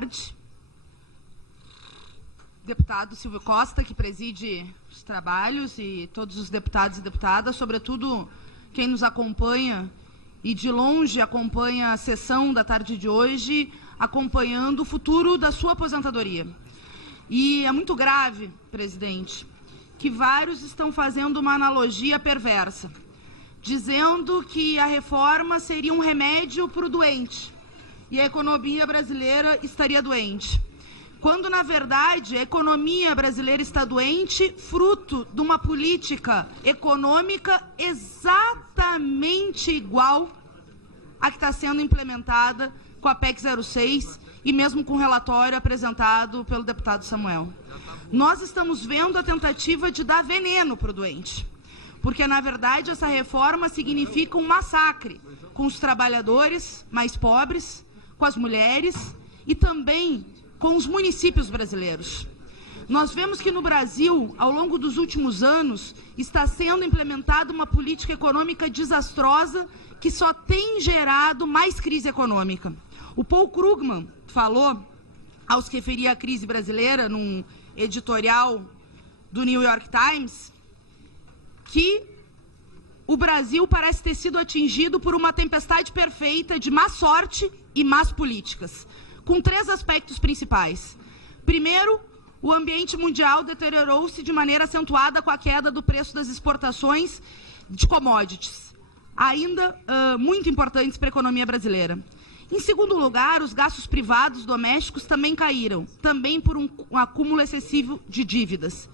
tarde. Deputado Silvio Costa, que preside os trabalhos, e todos os deputados e deputadas, sobretudo quem nos acompanha e de longe acompanha a sessão da tarde de hoje, acompanhando o futuro da sua aposentadoria. E é muito grave, presidente, que vários estão fazendo uma analogia perversa, dizendo que a reforma seria um remédio para o doente e a economia brasileira estaria doente. Quando, na verdade, a economia brasileira está doente, fruto de uma política econômica exatamente igual à que está sendo implementada com a PEC 06 e mesmo com o relatório apresentado pelo deputado Samuel. Nós estamos vendo a tentativa de dar veneno para o doente, porque, na verdade, essa reforma significa um massacre com os trabalhadores mais pobres, com as mulheres e também com os municípios brasileiros. Nós vemos que no Brasil, ao longo dos últimos anos, está sendo implementada uma política econômica desastrosa que só tem gerado mais crise econômica. O Paul Krugman falou, ao se referir à crise brasileira, num editorial do New York Times, que o Brasil parece ter sido atingido por uma tempestade perfeita de má sorte e más políticas, com 3 aspectos principais. Primeiro, o ambiente mundial deteriorou-se de maneira acentuada com a queda do preço das exportações de commodities, ainda muito importantes para a economia brasileira. Em segundo lugar, os gastos privados domésticos também caíram, também por um acúmulo excessivo de dívidas.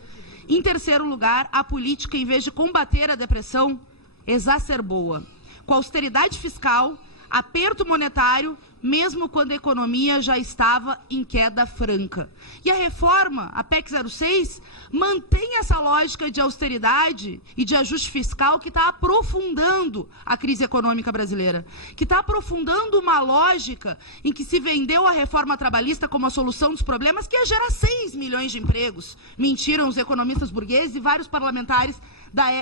Em terceiro lugar, a política, em vez de combater a depressão, exacerbou-a, com austeridade fiscal, aperto monetário, mesmo quando a economia já estava em queda franca. E a reforma, a PEC 06, mantém essa lógica de austeridade e de ajuste fiscal que está aprofundando a crise econômica brasileira, que está aprofundando uma lógica em que se vendeu a reforma trabalhista como a solução dos problemas, que ia gerar 6 milhões de empregos. Mentiram os economistas burgueses e vários parlamentares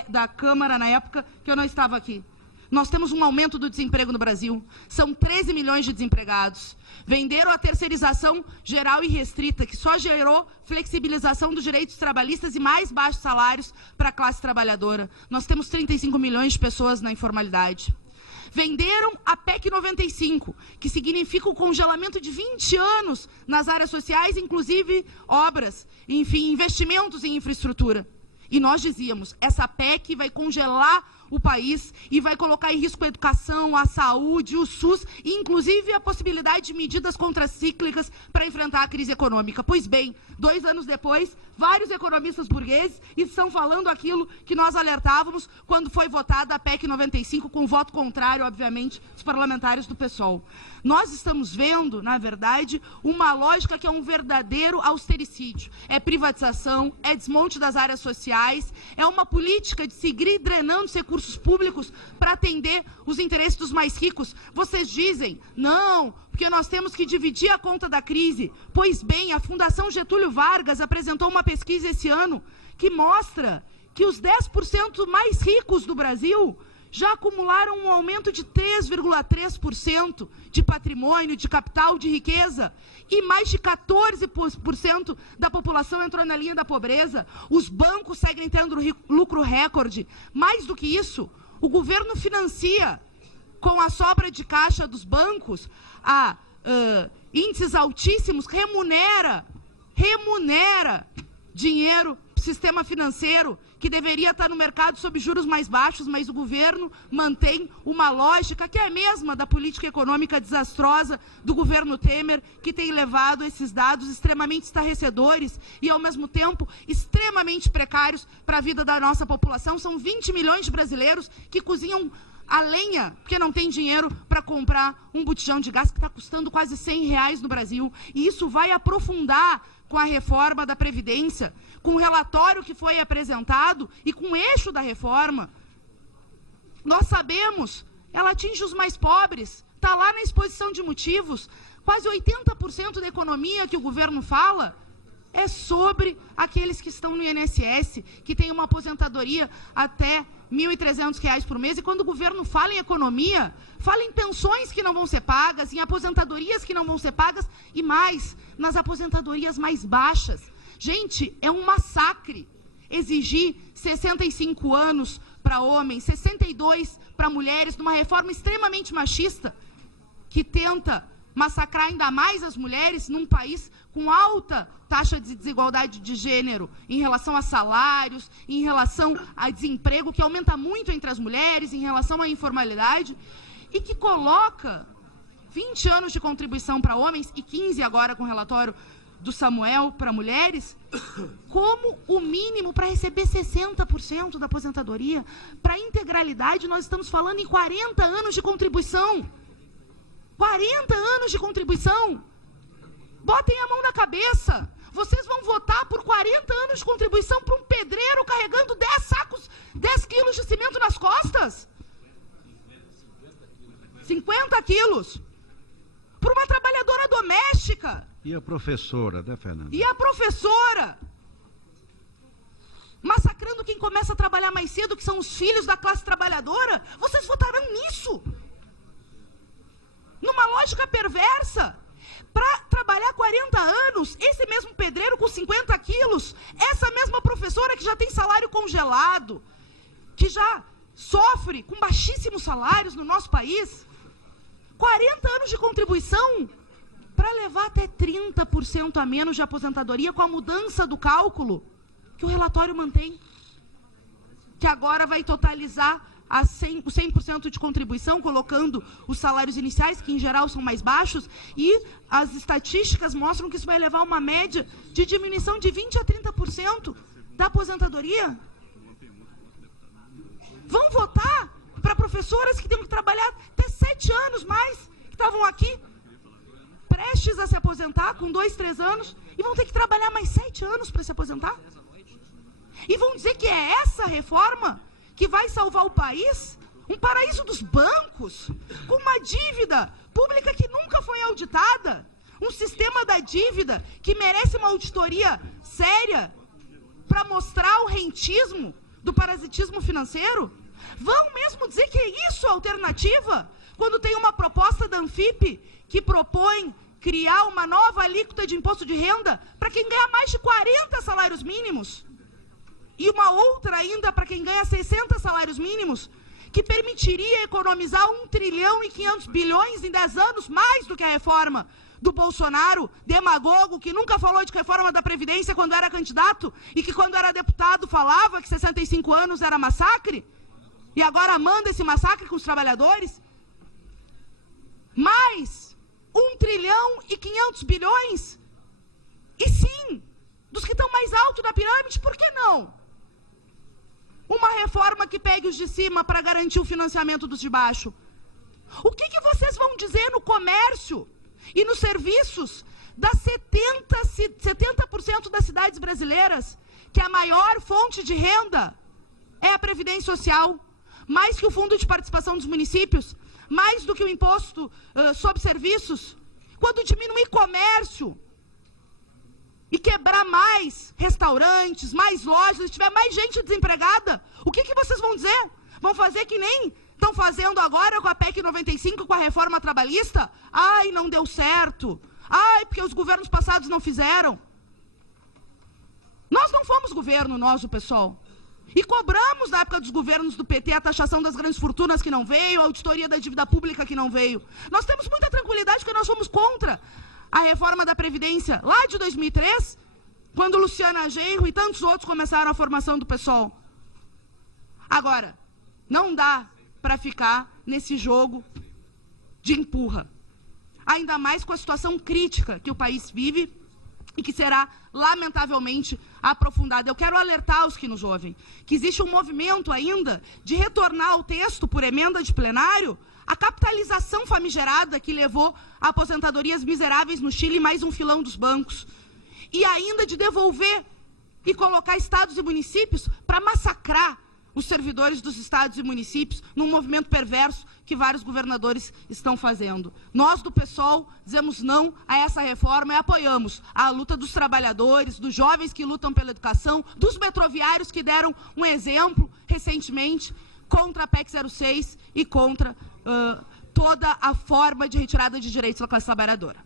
da Câmara na época, que eu não estava aqui. Nós temos um aumento do desemprego no Brasil. São 13 milhões de desempregados. Venderam a terceirização geral e restrita, que só gerou flexibilização dos direitos trabalhistas e mais baixos salários para a classe trabalhadora. Nós temos 35 milhões de pessoas na informalidade. Venderam a PEC 95, que significa o congelamento de 20 anos nas áreas sociais, inclusive obras, enfim, investimentos em infraestrutura. E nós dizíamos, essa PEC vai congelar o país e vai colocar em risco a educação, a saúde, o SUS, e inclusive a possibilidade de medidas contracíclicas para enfrentar a crise econômica. Pois bem, 2 anos depois, vários economistas burgueses estão falando aquilo que nós alertávamos quando foi votada a PEC 95, com voto contrário, obviamente, dos parlamentares do PSOL. Nós estamos vendo, na verdade, uma lógica que é um verdadeiro austericídio. É privatização, é desmonte das áreas sociais, é uma política de seguir drenando os recursos públicos para atender os interesses dos mais ricos. Vocês dizem, não, porque nós temos que dividir a conta da crise. Pois bem, a Fundação Getúlio Vargas apresentou uma pesquisa esse ano que mostra que os 10% mais ricos do Brasil já acumularam um aumento de 3,3% de patrimônio, de capital, de riqueza, e mais de 14% da população entrou na linha da pobreza. Os bancos seguem tendo lucro recorde. Mais do que isso, o governo financia, com a sobra de caixa dos bancos, a índices altíssimos, remunera dinheiro, sistema financeiro, que deveria estar no mercado sob juros mais baixos, mas o governo mantém uma lógica que é a mesma da política econômica desastrosa do governo Temer, que tem levado esses dados extremamente estarrecedores e, ao mesmo tempo, extremamente precários para a vida da nossa população. São 20 milhões de brasileiros que cozinham a lenha, porque não tem dinheiro para comprar um botijão de gás que está custando quase R$100 no Brasil. E isso vai aprofundar com a reforma da Previdência, com o relatório que foi apresentado e com o eixo da reforma. Nós sabemos, ela atinge os mais pobres, está lá na exposição de motivos. Quase 80% da economia que o governo fala é sobre aqueles que estão no INSS, que têm uma aposentadoria até R$ 1.300 por mês, e quando o governo fala em economia, fala em pensões que não vão ser pagas, em aposentadorias que não vão ser pagas, e mais, nas aposentadorias mais baixas. Gente, é um massacre exigir 65 anos para homens, 62 para mulheres, numa reforma extremamente machista, que tenta massacrar ainda mais as mulheres num país com alta taxa de desigualdade de gênero em relação a salários, em relação a desemprego, que aumenta muito entre as mulheres, em relação à informalidade, e que coloca 20 anos de contribuição para homens e 15 agora com o relatório do Samuel para mulheres, como o mínimo para receber 60% da aposentadoria. Para integralidade, nós estamos falando em 40 anos de contribuição. 40 anos de contribuição. Botem a mão na cabeça. Vocês vão votar por 40 anos de contribuição para um pedreiro carregando 10 quilos de cimento nas costas? 50 quilos. Por uma trabalhadora doméstica. E a professora, né, Fernanda? E a professora. Massacrando quem começa a trabalhar mais cedo, que são os filhos da classe trabalhadora. Vocês votarão nisso? Numa lógica perversa. Para trabalhar 40 anos, esse mesmo pedreiro com 50 quilos, essa mesma professora que já tem salário congelado, que já sofre com baixíssimos salários no nosso país, 40 anos de contribuição para levar até 30% a menos de aposentadoria com a mudança do cálculo que o relatório mantém, que agora vai totalizar o 100% de contribuição, colocando os salários iniciais, que em geral são mais baixos, e as estatísticas mostram que isso vai levar a uma média de diminuição de 20% a 30% da aposentadoria. Vão votar para professoras que têm que trabalhar até 7 anos mais, que estavam aqui, prestes a se aposentar, com 2, 3 anos, e vão ter que trabalhar mais 7 anos para se aposentar? E vão dizer que é essa reforma que vai salvar o país? Um paraíso dos bancos, com uma dívida pública que nunca foi auditada, um sistema da dívida que merece uma auditoria séria para mostrar o rentismo do parasitismo financeiro? Vão mesmo dizer que é isso a alternativa? Quando tem uma proposta da Anfip que propõe criar uma nova alíquota de imposto de renda para quem ganha mais de 40 salários mínimos, e uma outra ainda para quem ganha 60 salários mínimos, que permitiria economizar 1 trilhão e 500 bilhões em 10 anos, mais do que a reforma do Bolsonaro, demagogo, que nunca falou de reforma da Previdência quando era candidato, e que quando era deputado falava que 65 anos era massacre, e agora manda esse massacre com os trabalhadores. Mais 1 trilhão e 500 bilhões, e sim, dos que estão mais alto na pirâmide, por que não? Uma reforma que pegue os de cima para garantir o financiamento dos de baixo. O que vocês vão dizer no comércio e nos serviços das 70% das cidades brasileiras, que a maior fonte de renda é a Previdência Social, mais que o Fundo de Participação dos Municípios, mais do que o Imposto sobre Serviços? Quando diminuir comércio e quebrar mais restaurantes, mais lojas, tiver mais gente desempregada, o que vocês vão dizer? Vão fazer que nem estão fazendo agora com a PEC 95, com a reforma trabalhista? Ai, não deu certo. Ai, porque os governos passados não fizeram. Nós não fomos governo, nós, o PSOL. E cobramos, na época dos governos do PT, a taxação das grandes fortunas que não veio, a auditoria da dívida pública que não veio. Nós temos muita tranquilidade porque nós fomos contra a reforma da Previdência, lá de 2003, quando Luciana Genro e tantos outros começaram a formação do PSOL. Agora, não dá para ficar nesse jogo de empurra. Ainda mais com a situação crítica que o país vive e que será, lamentavelmente, aprofundada. Eu quero alertar os que nos ouvem que existe um movimento ainda de retornar ao texto, por emenda de plenário, a capitalização famigerada que levou a aposentadorias miseráveis no Chile, mais um filão dos bancos. E ainda de devolver e colocar estados e municípios para massacrar os servidores dos estados e municípios num movimento perverso que vários governadores estão fazendo. Nós, do PSOL, dizemos não a essa reforma e apoiamos a luta dos trabalhadores, dos jovens que lutam pela educação, dos metroviários que deram um exemplo recentemente contra a PEC 06 e contra toda a forma de retirada de direitos da classe trabalhadora.